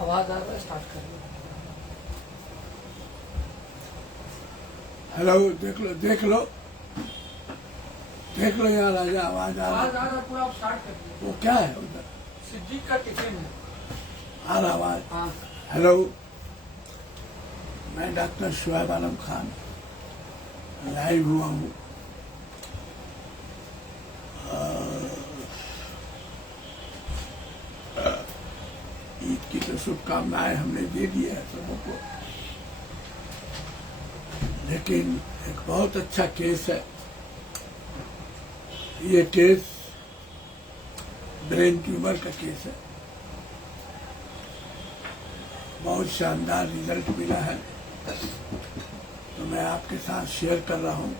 आवाज आ रहा है, स्टार्ट कर लो। हेलो, देख लो देख लो देख लो यार, राजा आवाज आ आवाज रहा आ रहा है, पूरा आप स्टार्ट कर दो। वो क्या है उधर? सिद्दीक का टिफिन है। आ रहा आवाज। हाँ, हेलो, मैं डॉक्टर शुएब आलम खान लाइव हुआ हूँ। ईद की तो शुभकामनाएं हमने दे दी है सबों को, लेकिन एक बहुत अच्छा केस है। ये केस ब्रेन ट्यूमर का केस है। बहुत शानदार रिजल्ट मिला है, तो मैं आपके साथ शेयर कर रहा हूँ।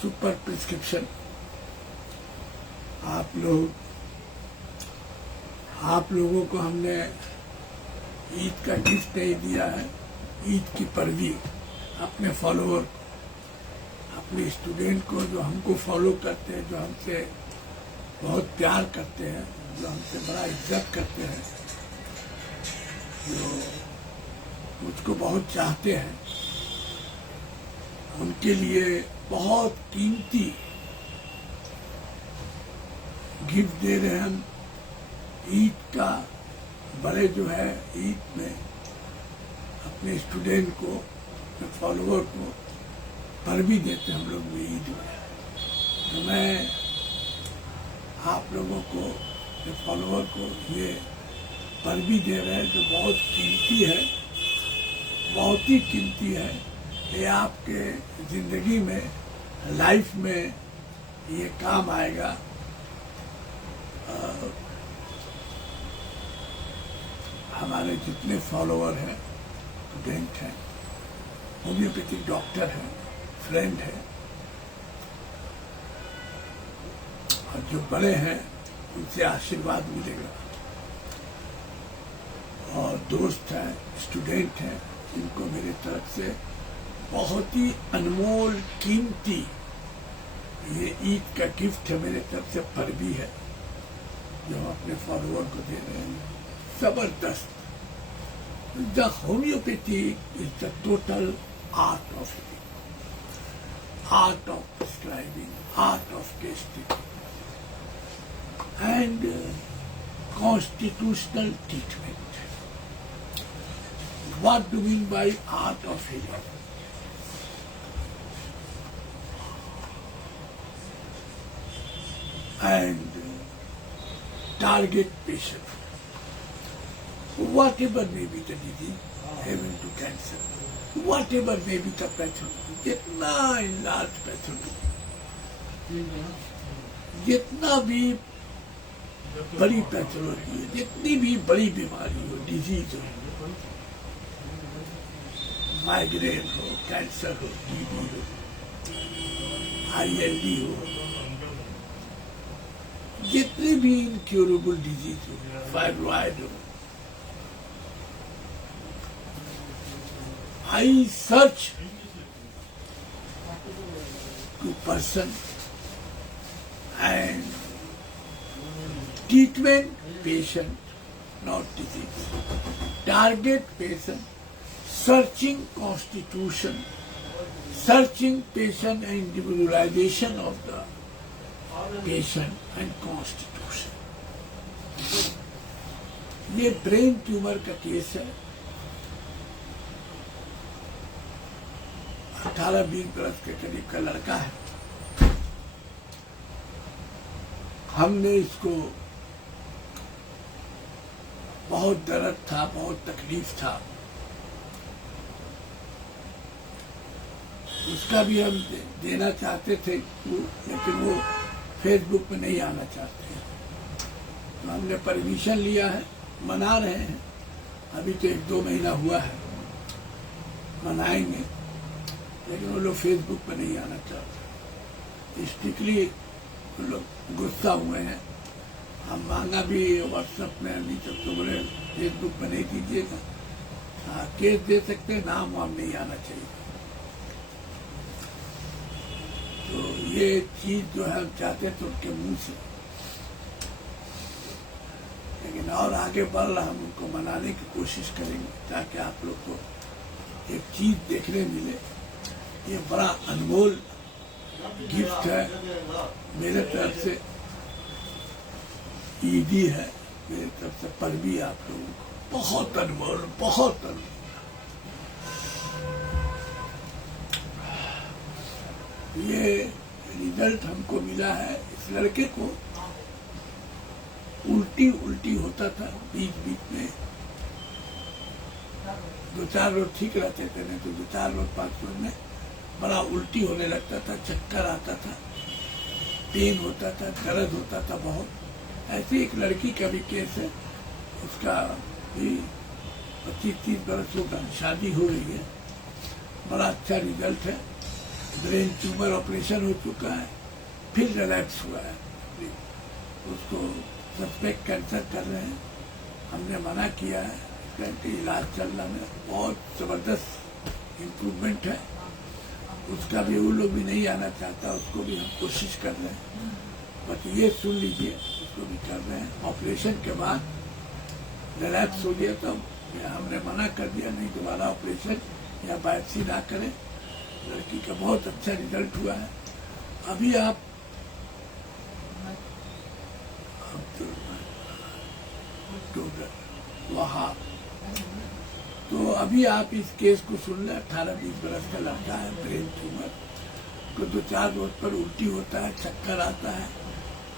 Super prescription. आप लोगों को हमने ईद का गिफ्ट नहीं दिया है, ईद की परवी अपने फॉलोअर को, अपने स्टूडेंट को, जो हमको फॉलो करते हैं, जो हमसे बहुत प्यार करते हैं, जो हमसे बड़ा इज्जत करते हैं, जो मुझको बहुत चाहते हैं, उनके लिए बहुत कीमती गिफ्ट दे रहे हैं हम। ईद का बड़े जो है, ईद में अपने स्टूडेंट को, अपने फॉलोअर को परवी देते हैं हम लोग भी ईद में। तो मैं आप लोगों को, अपने फॉलोअर को ये परवी दे रहे हैं, जो बहुत कीमती है, बहुत ही कीमती है। ये आपके जिंदगी में, लाइफ में ये काम आएगा। हमारे जितने फॉलोअर हैं, स्टूडेंट हैं, होम्योपैथिक डॉक्टर हैं, फ्रेंड हैं, और जो बड़े हैं उनसे आशीर्वाद मिलेगा, और दोस्त हैं, स्टूडेंट हैं, इनको मेरी तरफ से बहुत ही अनमोल कीमती ये ईद का गिफ्ट है, मेरे तरफ से परवी है, जो हम अपने फॉलोअर को दे रहे हैं। जबरदस्त। The homeopathy is the total art of healing, art of prescribing, art of testing and constitutional treatment. What do you mean by art of healing? And target patient, whatever may be the disease, even to cancer, whatever may be the pathology, जितना इलाज pathology, जितना भी बड़ी pathology है, जितनी भी बड़ी बीमारी हो, डिजीज हो, माइग्रेन हो, कैंसर हो, टीबी हो, ILD हो, जितनी भी इनक्योरेबल डिजीज हो, फाइब्रॉइड हो, I search to person and treatment patient, not disease. Target patient, searching constitution, searching patient and individualization of the patient and constitution. ये ब्रेन ट्यूमर का केस है। 18-20 बरस के करीब का लड़का है। हमने इसको, बहुत दर्द था, बहुत तकलीफ था, उसका भी हम देना चाहते थे, लेकिन वो फेसबुक पे नहीं आना चाहते हैं। तो हमने परमिशन लिया है, मना रहे हैं। अभी तो 1-2 महीना हुआ है, मनाएंगे, लेकिन वो लोग फेसबुक पे नहीं आना चाहते। स्ट्रिक्टली वो लोग गुस्सा हुए हैं। हम मांगा भी व्हाट्सएप में, अभी तक तो बोले फेसबुक पे नहीं दीजिएगा। हाँ, केस दे सकते हैं, नाम वाम नहीं आना चाहिए। तो ये चीज जो है हम चाहते थे उनके मुंह से, लेकिन और आगे बढ़ रहा, हम उनको मनाने की कोशिश करेंगे ताकि आप लोग को एक चीज देखने मिले। ये बड़ा अनमोल गिफ्ट है मेरे तरफ से, ईदी है मेरी तरफ से, पर भी आप लोगों को बहुत अनमोल, बहुत अनमोल। ये रिजल्ट हमको मिला है, इस लड़के को उल्टी उल्टी होता था बीच बीच में, 2-4 रोज ठीक रहते थे, नहीं तो 2-4 रोज 5 रोज में बड़ा उल्टी होने लगता था, चक्कर आता था, पेन होता था, दर्द होता था बहुत। ऐसी एक लड़की का भी केस है, उसका भी 25-30 बरस होगा, शादी हो गई है, बड़ा अच्छा रिजल्ट है। ब्रेन ट्यूमर ऑपरेशन हो चुका है, फिर रिलैप्स हुआ है, उसको सस्पेक्ट कैंसर कर रहे हैं, हमने मना किया है, क्योंकि इलाज चल रहा है, बहुत जबरदस्त इम्प्रूवमेंट है उसका भी। वो लोग भी नहीं आना चाहता, उसको भी हम कोशिश कर रहे हैं, बस ये सुन लीजिए, उसको भी कर रहे हैं। ऑपरेशन के बाद रिलैप्स हो गया तो हमने मना कर दिया, नहीं दोबारा ऑपरेशन या बायोप्सी ना करें। लड़की का बहुत अच्छा रिजल्ट हुआ है। अभी आप वहाँ तो अभी आप इस केस को सुन लें। 18-20 बरस का लड़का है, ब्रेन ट्यूमर को 2-4 रोज पर उल्टी होता है, चक्कर आता है,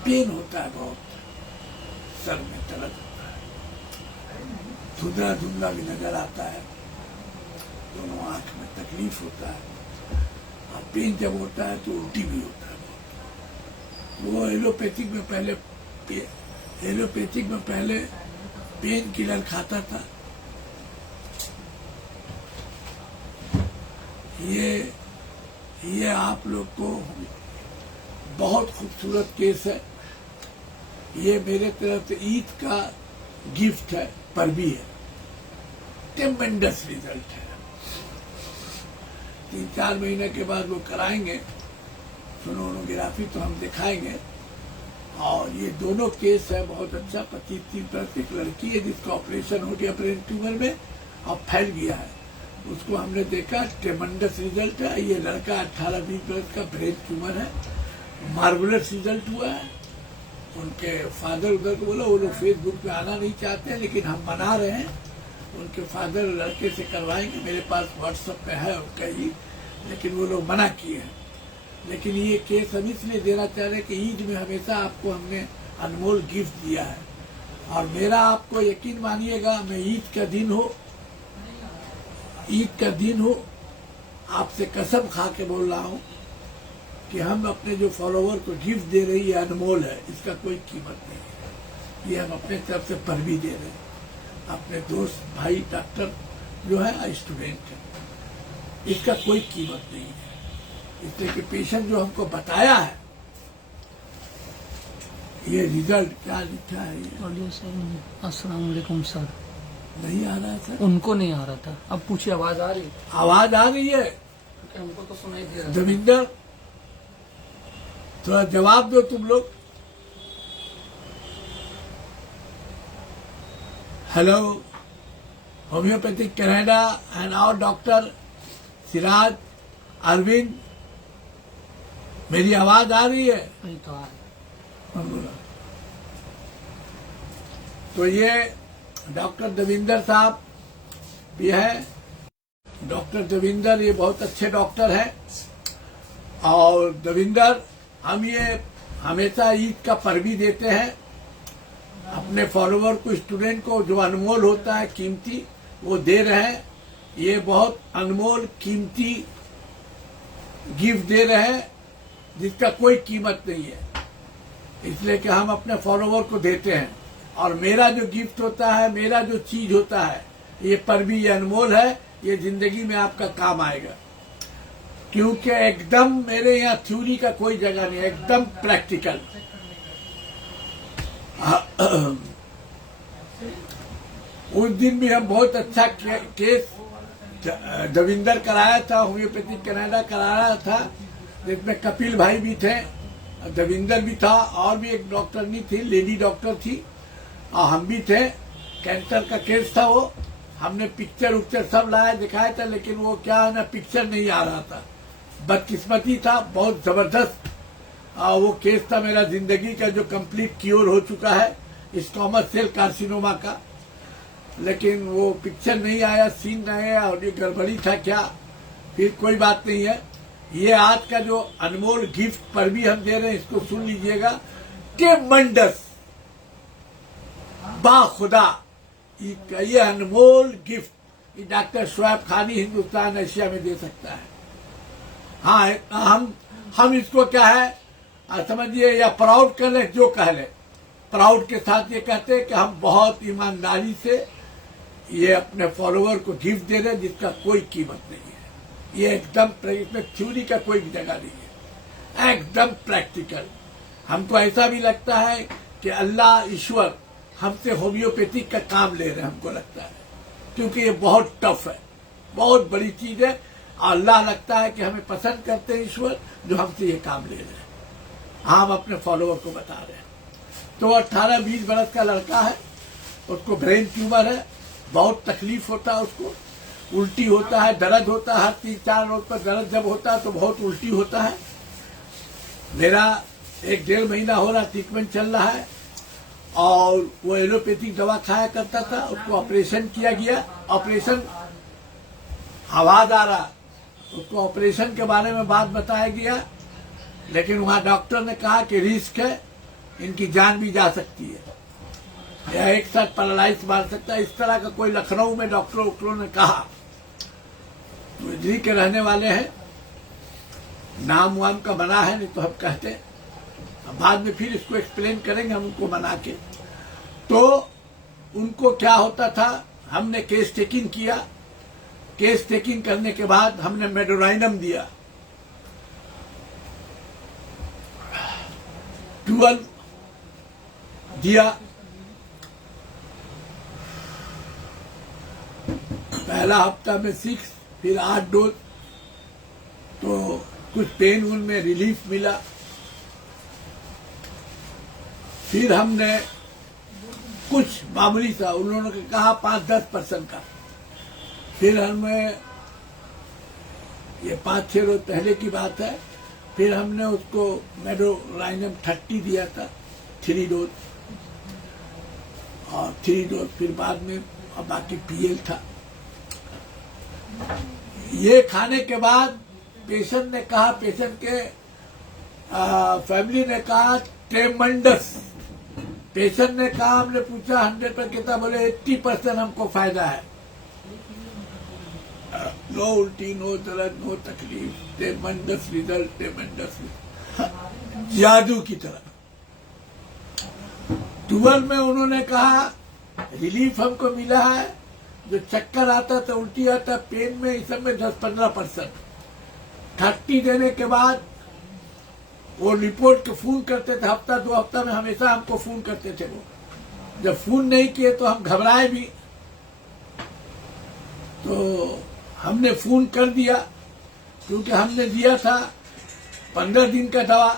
पेन होता है, बहुत सर में दर्द होता है, धुंधला धुंधला भी नजर आता है, दोनों आंख में तकलीफ होता है, और पेन जब होता है तो उल्टी भी होता है बहुत। वो एलोपैथिक में पहले पेन किलर खाता था। ये आप लोग को बहुत खूबसूरत केस है। ये मेरे तरफ से ईद का गिफ्ट है, पर भी है, ट्रेमेंडस रिजल्ट है। 3-4 महीने के बाद वो कराएंगे सोनोग्राफी, तो हम दिखाएंगे। और ये दोनों केस है बहुत अच्छा। 25-30 बरस की लड़की है जिसका ऑपरेशन हो गया ब्रेन ट्यूमर में और फैल गया है, उसको हमने देखा, ट्रेमेंडस रिजल्ट है। ये लड़का 18-20 बरस का ब्रेन ट्यूमर है, मार्वलस रिजल्ट हुआ है। उनके फादर उधर को बोला, वो लोग फेसबुक पे आना नहीं चाहते हैं, लेकिन हम मना रहे हैं। उनके फादर लड़के से करवाएंगे, मेरे पास व्हाट्सएप पे है उनका ही, लेकिन वो लोग मना किए हैं। लेकिन ये केस हम इसलिए देना चाह रहे हैं कि ईद में हमेशा आपको हमने अनमोल गिफ्ट दिया है। और मेरा आपको यकीन मानिएगा, मैं ईद का दिन हो आपसे कसम खा के बोल रहा हूँ कि हम अपने जो फॉलोवर को गिफ्ट दे रही है अनमोल है, इसका कोई कीमत नहीं है। ये हम अपने तरफ से पर भी दे रहे हैं। अपने दोस्त भाई डॉक्टर जो है स्टूडेंट है, इसका कोई कीमत नहीं है। इसलिए कि पेशेंट जो हमको बताया है, ये रिजल्ट क्या लिखा है, ये अस्सलाम वालेकुम सर। नहीं आ रहा है सर, उनको नहीं आ रहा था। अब पूछिए, आवाज आ रही? आवाज आ रही है? हमको तो सुनाई दे रहा। देविंदर, थोड़ा जवाब दो तुम लोग। Hello, homeopathic Canada and our doctor Siraj Arvind, मेरी आवाज आ रही है? नहीं तो आ रही। तो ये डॉक्टर देविंदर साहब भी है। डॉक्टर देविंदर ये बहुत अच्छे डॉक्टर हैं। और देविंदर, हम ये हमेशा ईद का पर भी देते हैं अपने फॉलोवर को, स्टूडेंट को, जो अनमोल होता है, कीमती, वो दे रहे हैं। ये बहुत अनमोल कीमती गिफ्ट दे रहे हैं जिसका कोई कीमत नहीं है, इसलिए कि हम अपने फॉलोवर को देते हैं। और मेरा जो गिफ्ट होता है, मेरा जो चीज होता है, ये पर भी ये अनमोल है, ये जिंदगी में आपका काम आएगा। क्योंकि एकदम मेरे यहाँ थ्योरी का कोई जगह नहीं है, एकदम प्रैक्टिकल। उस दिन भी हम बहुत अच्छा केस देविंदर कराया था, होम्योपैथिक कनाडा कराया था, जिसमें कपिल भाई भी थे, देविंदर भी था, और भी एक डॉक्टरनी थी, लेडी डॉक्टर थी। और हम भी थे। कैंसर का केस था वो, हमने पिक्चर उक्चर सब लाया दिखाया था, लेकिन वो क्या है ना, पिक्चर नहीं आ रहा था। बदकिस्मती था, बहुत जबरदस्त वो केस था मेरा जिंदगी का, जो कंप्लीट क्योर हो चुका है स्क्वामस सेल कार्सिनोमा का, लेकिन वो पिक्चर नहीं आया, सीन नहीं आया, और ये गड़बड़ी था क्या। फिर कोई बात नहीं है। ये आज का जो अनमोल गिफ्ट पर भी हम दे रहे हैं, इसको सुन लीजिएगा। ट्रेमेंडस, बाखुदा, ये अनमोल गिफ्ट ये डॉक्टर शोएब खानी हिंदुस्तान एशिया में दे सकता है। हाँ, हम इसको क्या है समझिए, या प्राउड कर ले, जो कह ले, प्राउड के साथ ये कहते हैं कि हम बहुत ईमानदारी से ये अपने फॉलोअर को गिफ्ट दे रहे हैं, जिसका कोई कीमत नहीं है। ये एकदम इसमें थ्योरी का कोई जगह नहीं है, एकदम प्रैक्टिकल। हमको ऐसा भी लगता है कि अल्लाह ईश्वर हमसे होम्योपैथिक का काम ले रहे हैं, हमको लगता है, क्योंकि ये बहुत टफ है, बहुत बड़ी चीज है। अल्लाह लगता है कि हमें पसंद करते हैं ईश्वर, जो हमसे ये काम ले रहे हैं। हम अपने फॉलोअर को बता रहे हैं। तो 18-20 बरस का लड़का है, उसको ब्रेन ट्यूमर है, बहुत तकलीफ होता है उसको, उल्टी होता है, दर्द होता है, हर 3-4 रोज पर दर्द जब होता है तो बहुत उल्टी होता है। मेरा 1-1.5 महीना हो रहा ट्रीटमेंट चल रहा है, और वो एलोपैथिक दवा खाया करता था, उसको ऑपरेशन किया गया। ऑपरेशन आवाज आ रहा, उसको ऑपरेशन के बारे में बात बताया गया, लेकिन वहां डॉक्टर ने कहा कि रिस्क है, इनकी जान भी जा सकती है, या एक साथ पैरालाइज मार सकता है। इस तरह का कोई लखनऊ में डॉक्टरों ने कहा। तो दिल्ली के रहने वाले हैं, नाम वाम का मना है, नहीं तो हम कहते। बाद में फिर इसको एक्सप्लेन करेंगे हम उनको मना के। तो उनको क्या होता था, हमने केस टेकिंग किया। केस टेकिंग करने के बाद हमने मेडोराइनम दिया, 12 दिया। पहला हफ्ता में 6, फिर 8 डोज। तो कुछ पेन वून में रिलीफ मिला। फिर हमने कुछ मामूली सा, उन्होंने कहा 5-10% का। फिर हमें, ये 5-6 रोज पहले की बात है, फिर हमने उसको मेडोराइनम 30 दिया था, 3 डोज, और 3 डोज फिर बाद में, और बाकी PL था। ये खाने के बाद पेशेंट ने कहा, पेशेंट के फैमिली ने कहा ट्रेमेंडस। पेशेंट ने कहा, हमने पूछा 100 पर कितना, बोले 80% हमको फायदा है। नो उल्टी, नो दर्द, नो तकलीफ, ट्रेमेंडस रिजल्ट, ट्रेमेंडस जादू की तरह। 12 में उन्होंने कहा रिलीफ हमको मिला है, जो चक्कर आता था, उल्टी आता, पेन में, इस सब में 10-15%। 30 देने के बाद वो रिपोर्ट के फोन करते थे, हफ्ता 2 हफ्ता में हमेशा हमको फोन करते थे वो। जब फोन नहीं किए तो हम घबराए भी, तो हमने फोन कर दिया, क्योंकि हमने दिया था 15 दिन का दवा।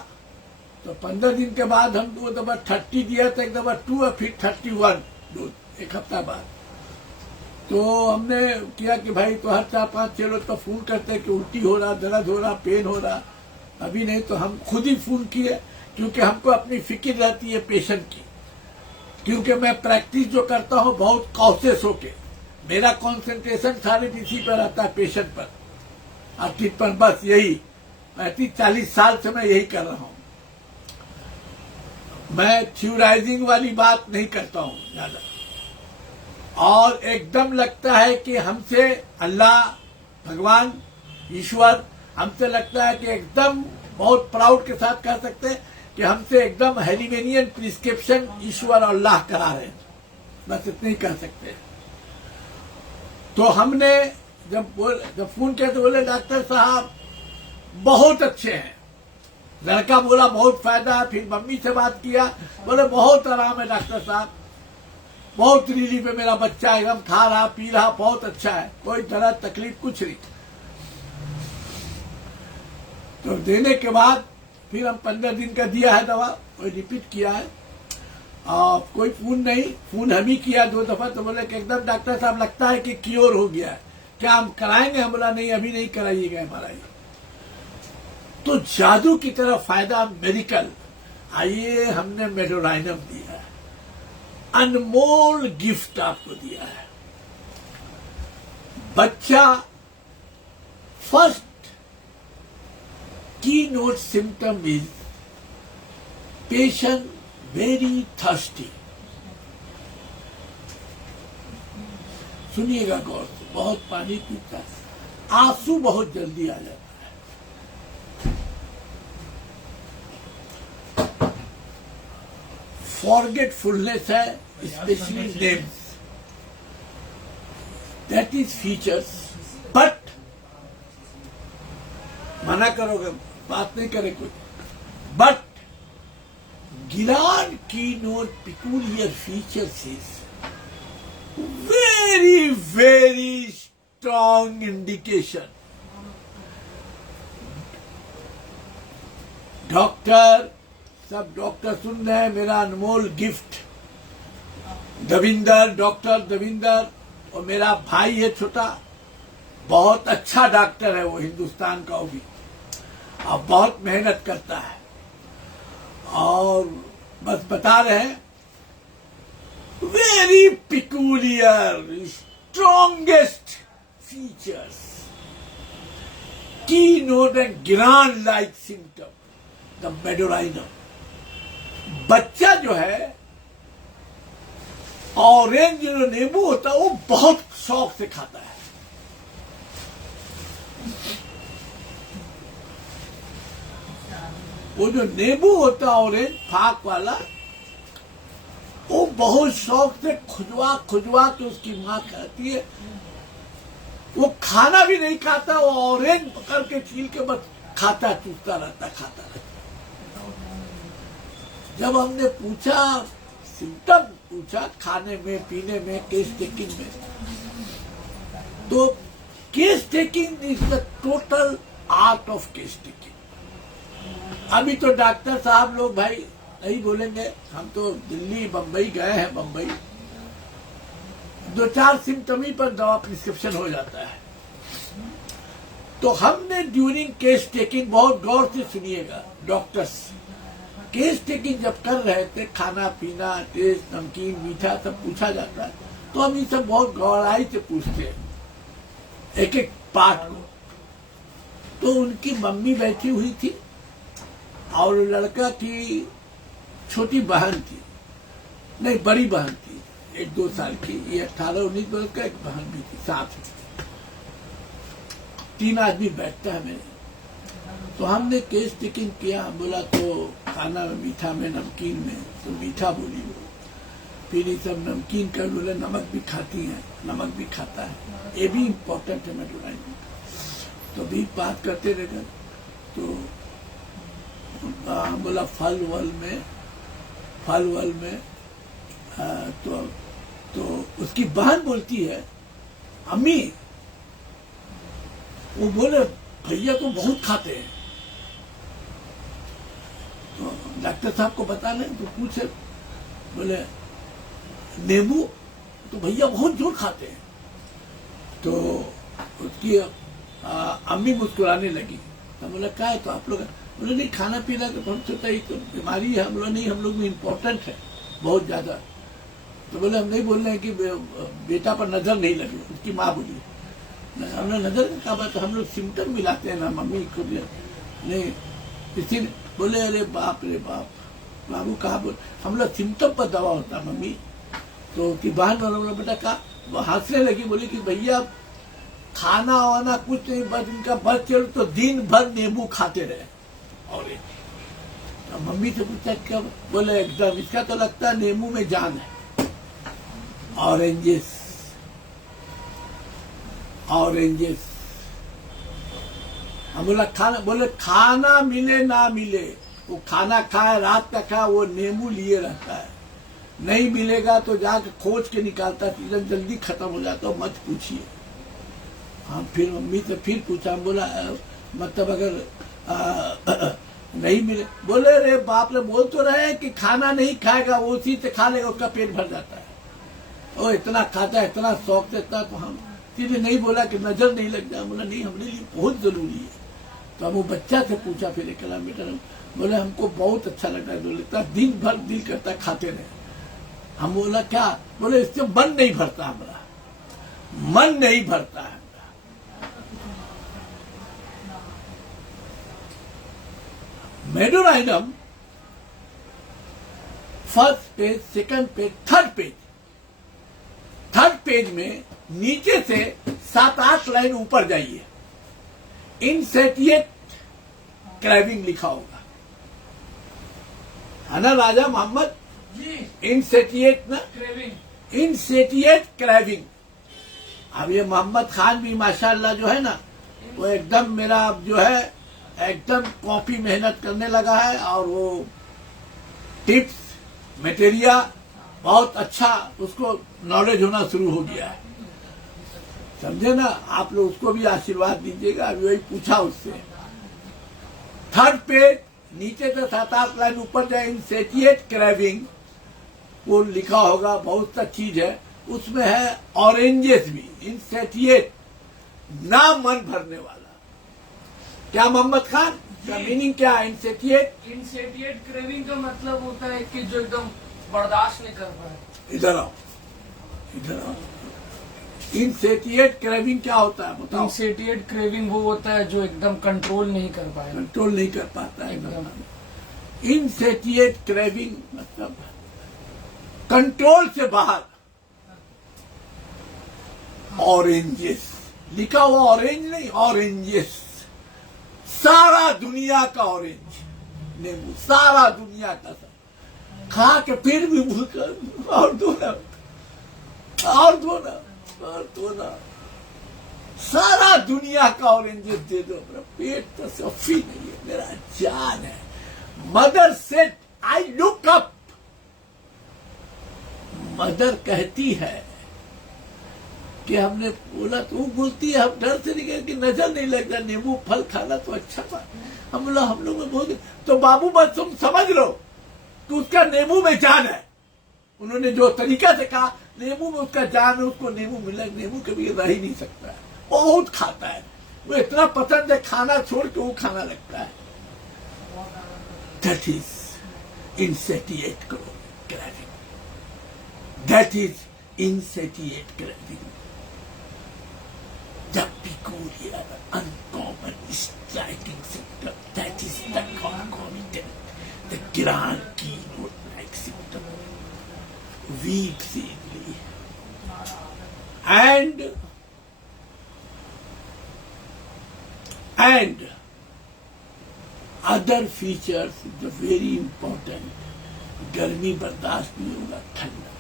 तो 15 दिन के बाद हम 2 दफा 30 दिया था, एक दफा 2 और फिर 31 डोज, एक हफ्ता बाद। तो हमने किया कि भाई, तो हर 4-5-6 रोज पर फोन करते कि उल्टी हो रहा, दर्द हो रहा, पेन हो रहा। अभी नहीं तो हम खुद ही फोन किए, क्योंकि हमको अपनी फिक्र रहती है पेशेंट की। क्योंकि मैं प्रैक्टिस जो करता हूँ बहुत कॉशियस होके, मेरा कंसंट्रेशन सारे इसी पर रहता है, पेशेंट पर और ट्रीटमेंट, बस यही। 35-40 साल से मैं यही कर रहा हूँ। मैं थ्योराइजिंग वाली बात नहीं करता हूँ ज्यादा, और एकदम लगता है कि हमसे अल्लाह, भगवान, ईश्वर हमसे लगता है कि एकदम बहुत प्राउड के साथ कह सकते हैं कि हमसे एकदम हेलिवेनियन प्रिस्क्रिप्शन ईश्वर और अल्लाह करा रहे हैं, बस इतना ही कह सकते हैं। तो हमने जब फोन किया तो बोले डॉक्टर साहब बहुत अच्छे हैं। लड़का बोला बहुत फायदा है। फिर मम्मी से बात किया, बोले बहुत आराम है डॉक्टर साहब, बहुत रिलीफ है, मेरा बच्चा एकदम खा रहा पी रहा, बहुत अच्छा है, कोई दर्द तकलीफ कुछ नहीं। तो देने के बाद फिर हम 15 दिन का दिया है दवा, कोई रिपीट किया है। कोई फोन नहीं, फोन हम ही किया 2 दफा, तो बोले कि एकदम डॉक्टर साहब लगता है कि क्योर हो गया है, क्या हम कराएंगे? हम बोला नहीं, अभी नहीं कराइएगा एमआरआई। तो जादू की तरह फायदा मेडिकल। आइए, हमने मेडोराइनम दिया है, अनमोल गिफ्ट आपको दिया है। बच्चा फर्स्ट की note symptom is patient very thirsty. सुनिएगा गौर से, बहुत पानी पीता है, आंसू बहुत जल्दी आ जाता है, फॉरगेटफुलनेस है, specially names, that is features. But मना करोगे, बात नहीं करे कोई, but Ghilan keynote peculiar features is very, very strong indication. Doctor, सब डॉक्टर सुन रहे हैं, मेरा अनमोल गिफ्ट दविंदर, डॉक्टर दविंदर, और मेरा भाई है छोटा, बहुत अच्छा डॉक्टर है वो, हिंदुस्तान का वो भी, और बहुत मेहनत करता है। और बस बता रहे हैं, very peculiar strongest features, key note and गिलान लाइक सिम्टम, द मेडोराइनम। बच्चा जो है, ऑरेंज जो नींबू होता है वो बहुत शौक से खाता है। वो जो नींबू होता है ऑरेंज फाक वाला, वो बहुत शौक से खुजवा खुजवा के उसकी माँ खाती है। वो खाना भी नहीं खाता, वो ऑरेंज पकड़ के छील के बस खाता, चूसता रहता, खाता रहता। जब हमने पूछा, सिम्टम पूछा, खाने में, पीने में, केस टेकिंग में, तो case taking is the total art of case taking. अभी तो डॉक्टर साहब लोग भाई नहीं बोलेंगे, हम तो दिल्ली बम्बई गए हैं, बम्बई 2-4 सिम्टम ही पर दवा प्रिस्क्रिप्शन हो जाता है। तो हमने ड्यूरिंग केस टेकिंग, बहुत गौर से सुनिएगा डॉक्टर्स, केस टेकिंग जब कर रहे थे, खाना पीना, टेस्ट, नमकीन, मीठा सब पूछा जाता है, तो हम ये सब बहुत गहराई से पूछते हैं एक एक पार्ट को। तो उनकी मम्मी बैठी हुई थी और लड़का की छोटी बहन थी, नहीं बड़ी बहन थी, 1-2 साल की, ये 18-19 वर्ष का, एक बहन भी थी साथ में। 3 आदमी बैठता है मेरे। तो हमने केस टेकिंग किया, बोला तो खाना में, मीठा में, नमकीन में, तो मीठा बोली वो, फिर ये सब नमकीन का बोले नमक भी खाती है, नमक भी खाता है, ये भी इम्पोर्टेंट है मेडोराइनम। तो भी बात करते रह गए। तो बोला फल वल में तो उसकी बहन बोलती है, अम्मी, वो बोले भैया तो बहुत खाते हैं। तो डॉक्टर साहब को बता लें, तो पूछे, बोले नींबू तो भैया बहुत जोर खाते हैं। तो उसकी अम्मी मुस्कुराने लगी। तो बोला क्या है? तो आप लोग बोले नहीं, खाना पीना तो हम सोचा ही तो बीमारी है, हम लोग नहीं, हम लोग में इम्पोर्टेंट है बहुत ज्यादा। तो बोले हम नहीं बोल रहे हैं कि बेटा पर नजर नहीं लगी। उसकी माँ बोली हमने नजर का बात, हम लोग सिम्टम मिलाते हैं ना मम्मी को नहीं। इसी बोले अरे बाप रे बाप, बाबू कहा बोल, हम लोग सिम्टम पर दवा होता मम्मी। तो उसकी बहन बोला बेटा कहा, वो हंसने लगी, बोली कि भैया खाना वाना कुछ नहीं, बस इनका बस चलो तो दिन भर नींबू खाते रहे। और तो मम्मी से पूछा क्या? बोले एकदम, इसका तो लगता है नींबू में जान है। ऑरेंजेस हम बोले खाना मिले ना मिले, वो खाना खाए, रात का खाए, वो नींबू लिए रहता है। नहीं मिलेगा तो जाके खोज के निकालता, सीजन जल्दी खत्म हो जाता, तो मत पूछिए। हम फिर मम्मी से फिर पूछा, हम बोला मतलब अगर नहीं मिले। बोले रे बाप रे, बोल तो रहे हैं कि खाना नहीं खाएगा वो उसी से खा लेगा, उसका पेट भर जाता है। वो इतना खाता है, इतना शौक से, इतना, तो हम सीधे नहीं बोला कि नजर नहीं लग जाए। बोला नहीं, हमारे लिए बहुत जरूरी है। तो अब वो बच्चा से पूछा फिर 1 किलोमीटर, बोले हमको बहुत अच्छा लगता है, लगता दिन भर दिल करता है खाते रहे। हम बोला क्या? बोले इससे मन नहीं भरता, हमारा मन नहीं भरता है। Medorrhinum first page, second page, third page में नीचे से 7-8 लाइन ऊपर जाइए, इनसेटिएट क्रैविंग लिखा होगा, है ना राजा मोहम्मद? जी, इनसेटिएट ना, क्रेविंग। इनसेटिएट क्रैविंग। अब ये मोहम्मद खान भी माशाल्लाह जो है ना, वो एकदम मेरा जो है एकदम कॉपी मेहनत करने लगा है, और वो टिप्स मटेरियल बहुत अच्छा उसको नॉलेज होना शुरू हो गया है, समझे ना? आप लोग उसको भी आशीर्वाद दीजिएगा। अभी वही पूछा उससे। थर्ड पेज नीचे से 7-8 लाइन ऊपर जाए, इनसेटिएट क्रैविंग वो लिखा होगा, बहुत सा चीज है उसमें है। ऑरेंजेस भी, इनसेटिएट ना मन भरने वाला। क्या मोहम्मद खान का मीनिंग क्या है इनसेटिएट? इनसेटिएट क्रेविंग का मतलब होता है कि जो एकदम बर्दाश्त नहीं कर पाए। इधर आओ, इधर आओ। इनसेटिएट क्रेविंग क्या होता है बताओ? इनसेटिएट क्रेविंग वो होता है जो एकदम कंट्रोल नहीं कर पाए। कंट्रोल नहीं कर पाता है एकदम। इनसेटिएट क्रेविंग मतलब कंट्रोल से बाहर। ऑरेंजेस लिखा हुआ, ऑरेंज नहीं, ऑरेंजेस, सारा दुनिया का ऑरेंज नींबू, सारा दुनिया का सब खा के फिर भी भूख और दो ना, और दो ना, और दो ना, सारा दुनिया का ऑरेंजेस दे दो, मेरा पेट तो सफी नहीं है, मेरा जान है। Mother said I look up, mother कहती है कि हमने बोला तो वो बोलती है, हम डर से नहीं गए कि नजर नहीं लग रहा, नींबू फल खाना तो अच्छा था। हम बोला हम लोग बहुत, तो बाबू बस तुम समझ लो कि उसका नींबू में जान है। उन्होंने जो तरीका से कहा नींबू में उसका जान है, उसको नींबू मिला, नींबू कभी रह ही नहीं सकता है, बहुत खाता है वो, इतना पसंद है, खाना छोड़ के वो खाना लगता है। That is insatiate craving, that is insatiate craving. The peculiar, uncommon, striking symptom, that is the concomitant, the grand keynote-like symptom, weak seemingly, and other features, the very important, गर्मी बर्दाश्त नहीं होगा, ठंडा,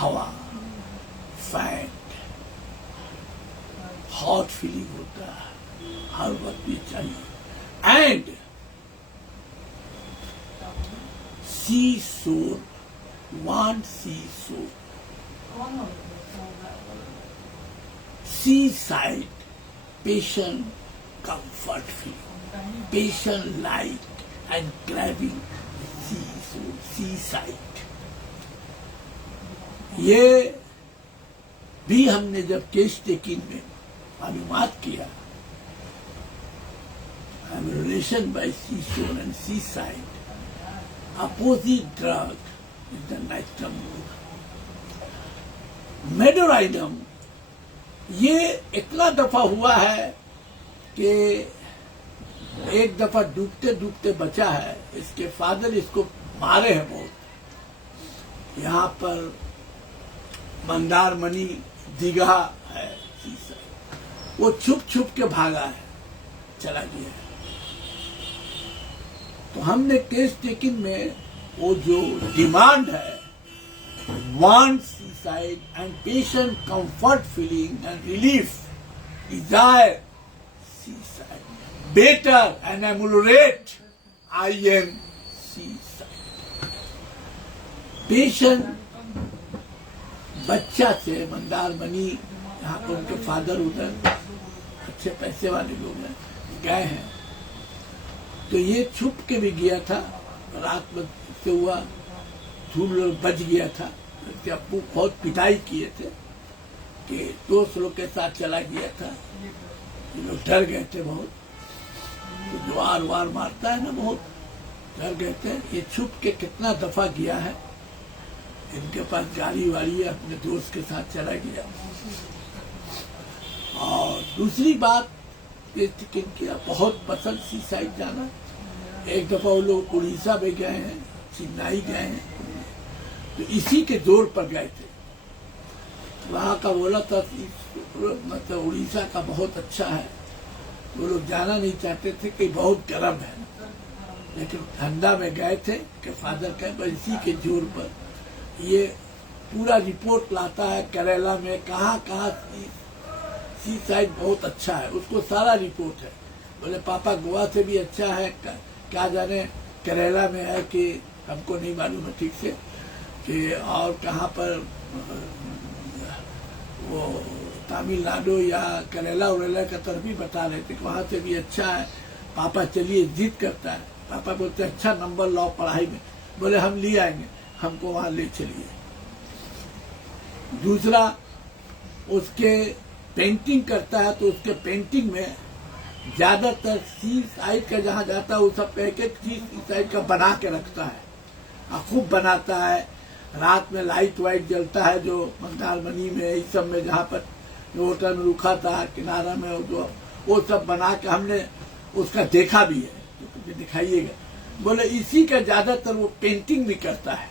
हवा, फैन, हॉट फीलिंग होता है, हर वक्त ये चाहिए। एंड सी सोर, want sea shore, sea side, patient comfort feeling, patient light and craving, sea shore, sea side. ये भी हमने जब केस टेकिंग में मालूमात किया, relation by sea shore and sea side, opposite drug is the nitrum. Medorrhinum ये इतना दफा हुआ है कि एक दफा डूबते डूबते बचा है, इसके फादर इसको मारे हैं बहुत। यहाँ पर मंदारमनी दीघा है, वो छुप छुप के भागा है, चला गया है। तो हमने केस टेकिंग में वो जो डिमांड है, want suicide and patient comfort feeling and relief, desire suicide, better and ameliorate IM suicide. Patient बच्चा से मंदारमनी, यहाँ पर उनके फादर उधर अच्छे पैसे वाले लोग हैं, गए हैं, तो ये छुप के भी गया था, रात में से हुआ, धूल बच गया था। उसके अप्पू बहुत पिटाई किए थे कि दोस्त लोग के साथ चला गया था। ये लोग डर गए थे बहुत, तो जो वार वार मारता है ना, बहुत डर गए थे। ये छुप के कितना दफा गया है, इनके पास गाड़ी वाड़ी है, अपने दोस्त के साथ चला गया। और दूसरी बात इनकी बहुत पसंद सी साइड जाना। एक दफा वो लोग उड़ीसा में गए हैं, चेन्नई गए हैं, तो इसी के जोर पर गए थे। वहाँ का बोला था मतलब उड़ीसा का बहुत अच्छा है, वो लोग जाना नहीं चाहते थे कि बहुत गर्म है, लेकिन ठंडा में गए थे कि फादर कहे इसी के जोर पर ये पूरा रिपोर्ट लाता है केरला में कहाँ कहाँ सी साइड बहुत अच्छा है, उसको सारा रिपोर्ट है। बोले पापा गोवा से भी अच्छा है, क्या जाने केरला में है कि हमको नहीं मालूम है ठीक से, कि और कहाँ पर वो तमिलनाडु या केरला उरेला का तरफ भी बता रहे थे कि वहाँ से भी अच्छा है। पापा चलिए, जिद करता है। पापा बोलते अच्छा नंबर लाओ पढ़ाई में, बोले हम ले आएंगे, हमको वहाँ ले चलिए। दूसरा, उसके पेंटिंग करता है, तो उसके पेंटिंग में ज्यादातर सी साइड का जहाँ जाता है वो सब एक एक चीज सी साइड का बना के रखता है, खूब बनाता है। रात में लाइट वाइट जलता है, जो मंदारमनी में इस सब में जहाँ पर होटल में रुका था किनारा में, जो वो सब बना के हमने उसका देखा भी है, तो दिखाइएगा। बोले इसी का ज्यादातर वो पेंटिंग भी करता है,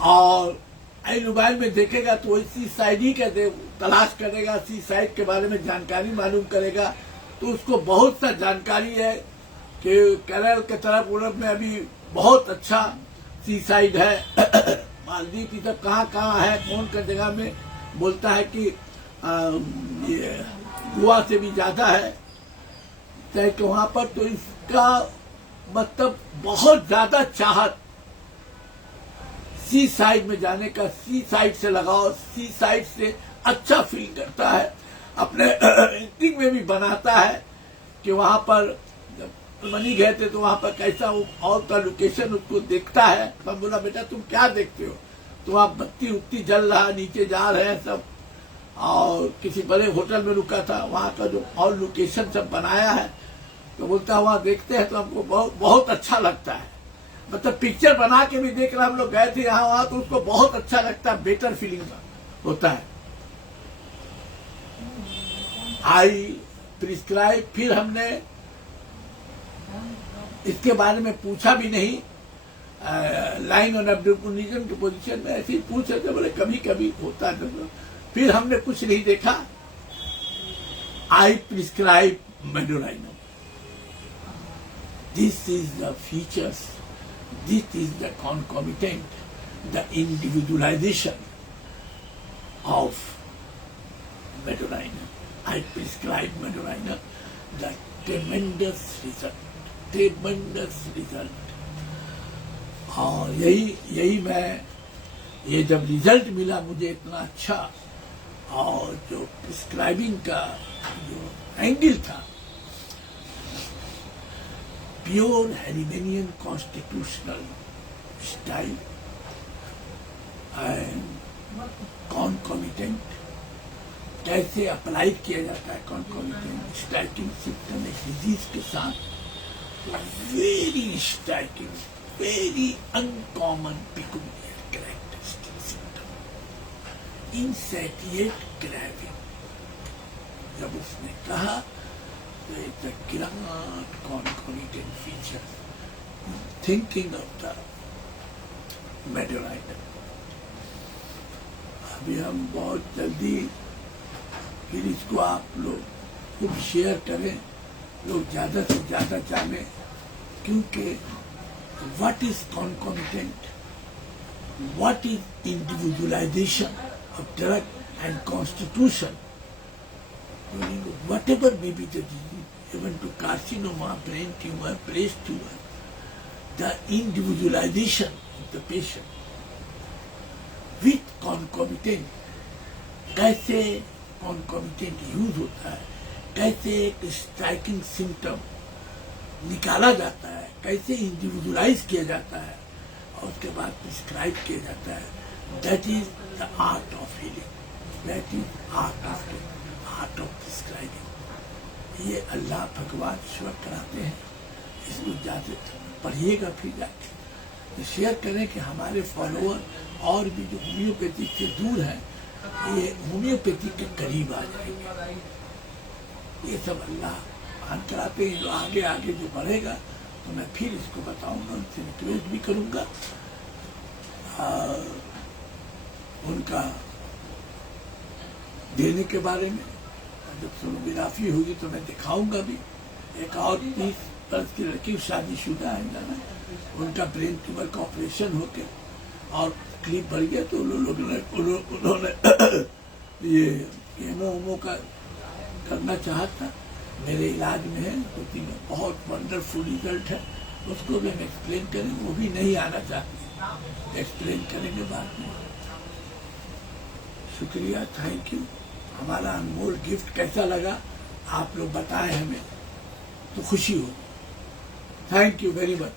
और आई मोबाइल में देखेगा तो वो सी साइड ही का तलाश करेगा, सी साइड के बारे में जानकारी मालूम करेगा। तो उसको बहुत सा जानकारी है कि केरल के तरफ उड़प में अभी बहुत अच्छा सी साइड है, मालदीव की सब कहाँ कहाँ है, कौन का जगह में बोलता है कि ये गोवा से भी ज्यादा है कि वहां पर। तो इसका मतलब बहुत ज्यादा चाहत सी साइड में जाने का, सी साइड से लगाओ, सी साइड से अच्छा फील करता है। अपने एक्टिंग में भी बनाता है कि वहां पर मनी गए थे तो वहां पर कैसा और का लोकेशन उसको देखता है। मैं बोला बेटा तुम क्या देखते हो, तो वहां बत्ती उत्ती जल रहा, नीचे जा रहे हैं सब, और किसी बड़े होटल में रुका था, वहां का जो और लोकेशन सब बनाया है, तो बोलता वहां देखते हैं तो हमको बहुत बहुत अच्छा लगता है। मतलब पिक्चर बना के भी देख रहा, हम लोग गए थे यहाँ वहां, तो उसको बहुत अच्छा लगता है, बेटर फीलिंग होता है। आई प्रिस्क्राइब, फिर हमने इसके बारे में पूछा भी नहीं, लाइन ऑन एब्डोमिनिज्म की पोजीशन में ऐसे ही पूछ रहे थे, बोले कभी कभी होता है। तो फिर हमने कुछ नहीं देखा। I prescribe medorrhinum, this is the features, this is the concomitant, the individualization of Medoraina. I prescribe Medoraina, the tremendous result. और यही मैं, ये जब रिजल्ट मिला मुझे इतना अच्छा, और जो प्रिस्क्राइबिंग का जो एंगल था, pure Hahnemannian constitutional style and concomitant, कैसे अप्लाई किया जाता है कॉन्कॉमिटेंट स्ट्राइकिंग सिम्टम डिजीज के साथ, very striking, very uncommon peculiar characteristic symptom, insatiate craving. जब उसने कहा it's a grand concomitant feature, thinking of the Medoraina. अभी हम बहुत जल्दी फिर इसको आप लोग खूब शेयर करें, लोग ज्यादा से ज्यादा जाने, क्योंकि what is concomitant, what is individualization of drug and constitution, whatever may be the disease, even to carcinoma, brain tumor, breast tumor, the individualization of the patient with concomitant, कैसे concomitant यूज होता है, कैसे एक striking symptom निकाला जाता है, कैसे individualise किया जाता है और उसके बाद प्रिस्क्राइब किया जाता है, that is the art of healing, that is art of prescribing. ये अल्लाह भगवान ईश्वर कराते हैं। इसको जाते पढ़िएगा, फिर जाके तो शेयर करें कि हमारे फॉलोअर और भी जो होम्योपैथी से दूर हैं ये होम्योपैथी के करीब आ जाएंगे। ये सब अल्लाह आन कराते हैं। जो आगे आगे जो बढ़ेगा तो मैं फिर इसको बताऊंगा, उनसे रिक्वेस्ट भी करूंगा, उनका देने के बारे में। जब सोनोग्राफी होगी तो मैं दिखाऊंगा भी। एक और 30 वर्ष की लड़की शादीशुदा है ना, उनका ब्रेन ट्यूमर का ऑपरेशन होके और तकलीफ बढ़ गया तो उन्होंने ये केमो का करना चाहा था। मेरे इलाज में है तो बहुत वंडरफुल रिजल्ट है। उसको भी हम एक्सप्लेन करेंगे, वो भी नहीं आना चाहती, एक्सप्लेन करेंगे बाद में। शुक्रिया, थैंक यू। हमारा अनमोल गिफ्ट कैसा लगा आप लोग बताएं हमें तो खुशी हो। Thank you very much.